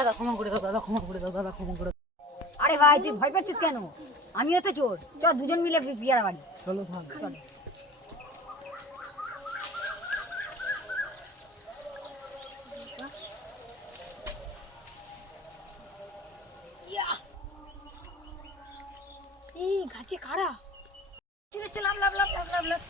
দাদা ক্ষমা করে দাও, দাদা ক্ষমা করে দাও, দাদা ক্ষমা করে দাও। আরে ভাই তুই ভয় পাচ্ছিস কেন? আমিও তো চোর। চল দুজন মিলে পিয়ারা বাড়ি চলো ভাই চল। এই গাছে কারা? লাভ লাভ লাভ লাভ লাভ লাভ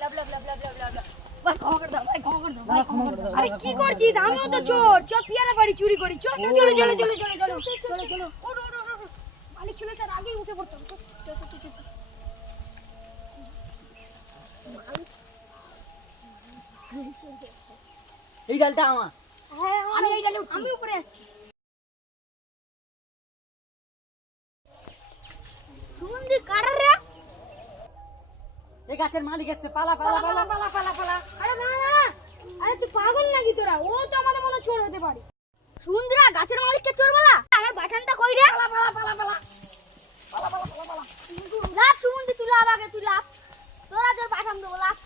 লাভ লাভ লাভ লাভ লাভ লাভ লাভ। ভাই ক্ষমা করে দাও, ভাই ক্ষমা করে দাও, ভাই ক্ষমা করে দাও। আরে কি করছিস? আমিও তো চোর। চল পিয়ারা বাড়ি চুরি করি। চল চলো চলো চলো চলো চলো চলো চলো। মালিক চলে স্যার আগেই উঠে পড়তাম। চল চল চল চল। এই ডালটা আমার। হ্যাঁ আমি এই ডালে উঠছি। আমি উপরে যাচ্ছি। সুগন্ধি কারা রে? এই গাছের মালিক এসছে, পালা পালা পালা পালা পালা পালা। আরে না না না। আরে তুই পাগল নাকি তোরা? ও তো আমাদের মতো চোর হতে পারে। সুগন্ধিরা গাছের মালিককে চোর বলা? আমার বাটানটা কই রে? পালা পালা পালা পালা। লাভ সুগন্ধি তুই লাভ আগে তুই লাভ। তোরা তোর বাটান দেবো লাভ।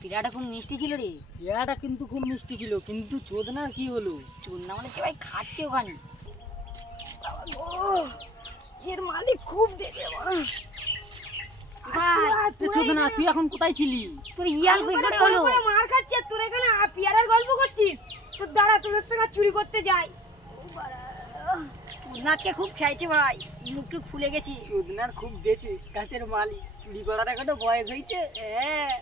পিয়ারাটা খুব মিষ্টি ছিল রে। পেয়ারাটা কিন্তু খুব মিষ্টি ছিল, কিন্তু চোদনার কি হলো? চোর না মানে কি ভাই খাচ্ছে ওখানে। এর মালিক খুব দেবে ভাই চোদনা তুই এখন কোথায় ছিলি? তোর ইয়াল কই করে হলো? মার খাচ্ছে তোর এখানে পিয়ারার গল্প করছিস। তোর দাঁড়া তোর সঙ্গে চুরি করতে যাই। চোদনাকে খুব খাইছে ভাই, মুখটুক ফুলে গেছি। চোদনার খুব গেছে, গাছের মালিক চুরি করার একটা বয়স হয়েছে। হ্যাঁ